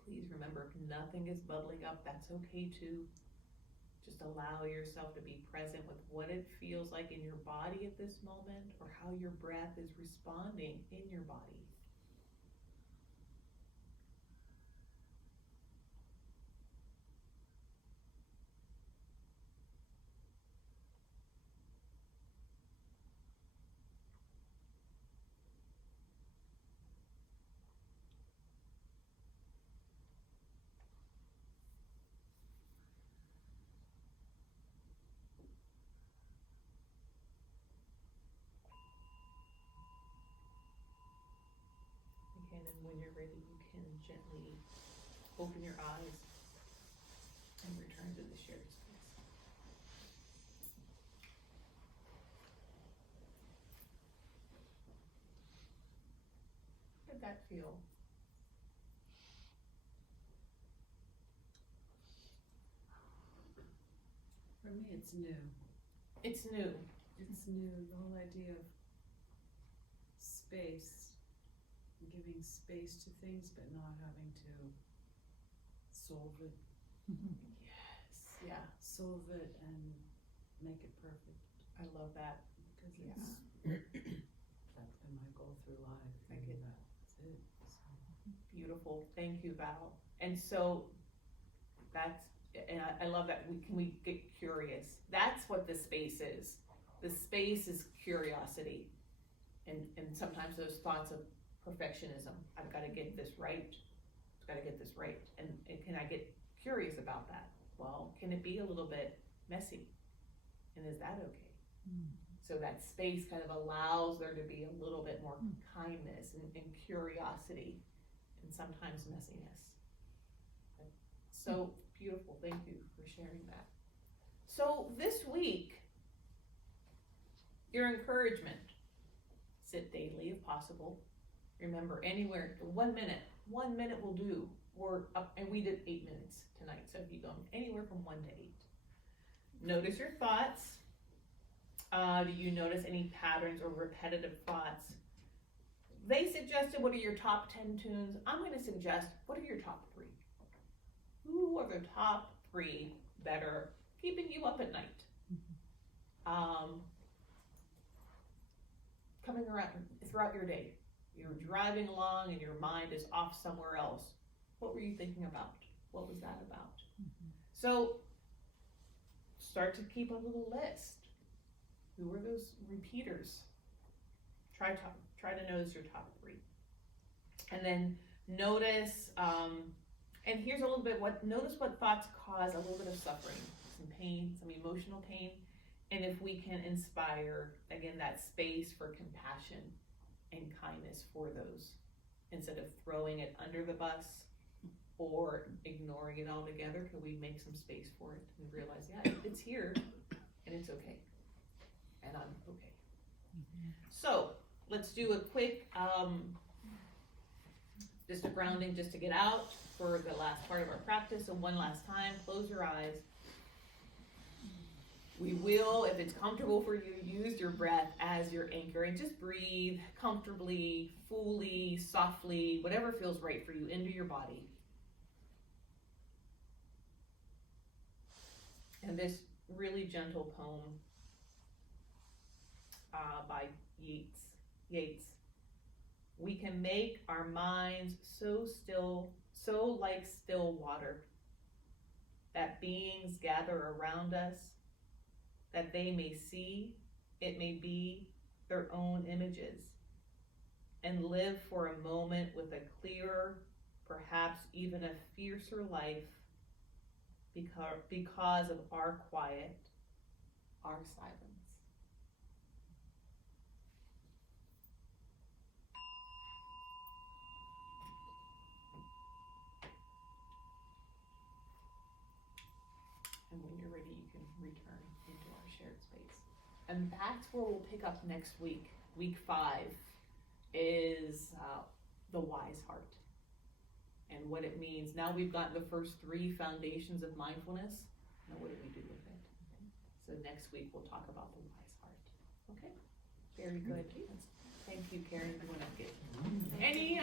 Please remember, if nothing is bubbling up, that's okay too. Just allow yourself to be present with what it feels like in your body at this moment, or how your breath is responding in your body. Again, and when you're ready, you can gently open your eyes and return to the shared space. How did that feel? For me, it's new. It's new. It's new, the whole idea of space, giving space to things, but not having to solve it, Yes. Yeah, solve it and make it perfect. I love that. Because it's, that's been my goal through life. I get and that's it. So. Beautiful. Thank you, Val. And so that's, and I love that. Can we get curious? That's what the space is. The space is curiosity. And sometimes those thoughts of perfectionism. I've got to get this right. I've got to get this right. And can I get curious about that? Well, can it be a little bit messy? And is that okay? So that space kind of allows there to be a little bit more kindness and curiosity, and sometimes messiness. So beautiful. Thank you for sharing that. So this week, your encouragement: sit daily if possible. Remember, anywhere, 1 minute. 1 minute will do. We're up, and we did 8 minutes tonight. So if you go anywhere from 1 to 8. Notice your thoughts. Do you notice any patterns or repetitive thoughts? They suggested, what are your top 10 tunes? I'm going to suggest, what are your top 3? Who are the top 3 that are keeping you up at night? Coming around throughout your day. You're driving along and your mind is off somewhere else. What were you thinking about? What was that about? So start to keep a little list. Who are those repeaters? Try to notice your top 3. And then notice, and here's a little bit, notice what thoughts cause a little bit of suffering, some pain, some emotional pain. And if we can inspire, again, that space for compassion and kindness for those, instead of throwing it under the bus or ignoring it altogether, can we make some space for it and realize, yeah, it's here and it's okay. And I'm okay. So let's do a quick, just a grounding, just to get out for the last part of our practice. So one last time, close your eyes. We will, if it's comfortable for you, use your breath as your anchor and just breathe comfortably, fully, softly, whatever feels right for you, into your body. And this really gentle poem by Yeats. we can make our minds so still, so like still water, that beings gather around us, that they may see, it may be, their own images, and live for a moment with a clearer, perhaps even a fiercer life, because of our quiet, our silence. And when you're ready, you can return into our shared space. And that's where we'll pick up next week. Week 5 is the wise heart and what it means. Now we've gotten the first 3 foundations of mindfulness. Now what do we do with it? So next week we'll talk about the wise heart. Okay? Very good. Thank you, Karen. Any